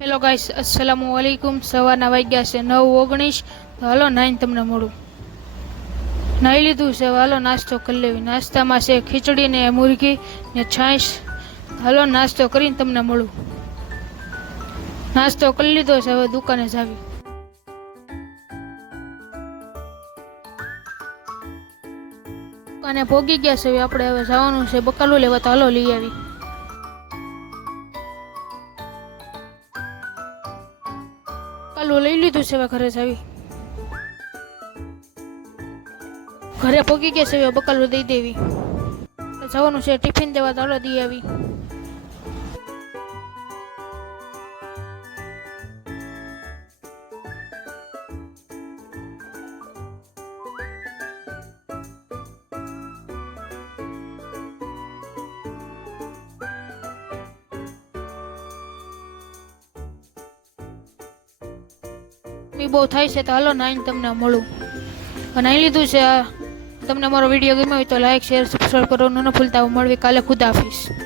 Hello guys, અસલામુ અલૈકુમ. સવારના વાગ્યા છે 9:19. તો હાલો નાઈને તમને મળું. નાહી લીધું છે, હાલો નાસ્તો કરી લેવી. નાસ્તામાં છે ખીચડી ને મુરગી ને છાશ. હાલો નાસ્તો કરીને તમને મળું. નાસ્તો કરી લીધો છે, હવે દુકાને જાવી. દુકાને ભોગી ગયા છે, આપણે હવે જવાનું છે બકાલું લેવા. તો હાલો લઈ આવી. બકાલું લઈ લીધું છે, હવે ઘરે જાવી. ઘરે પહોંચી ગયા છે, હવે બકાલું દઈ દેવી. જવાનું છે ટિફિન દેવા. તો હાલો દઈ આવી. બહુ થાય છે, તો હાલો નાઈને તમને મળું. નાઈ લીધું છે. તમને મારો વિડીયો ગમ્યો હોય તો લાઈક, શેર, સબસ્ક્રાઈબ કરવાનું ન ભૂલતા. મળવી કાલે. ખુદા હાફિઝ.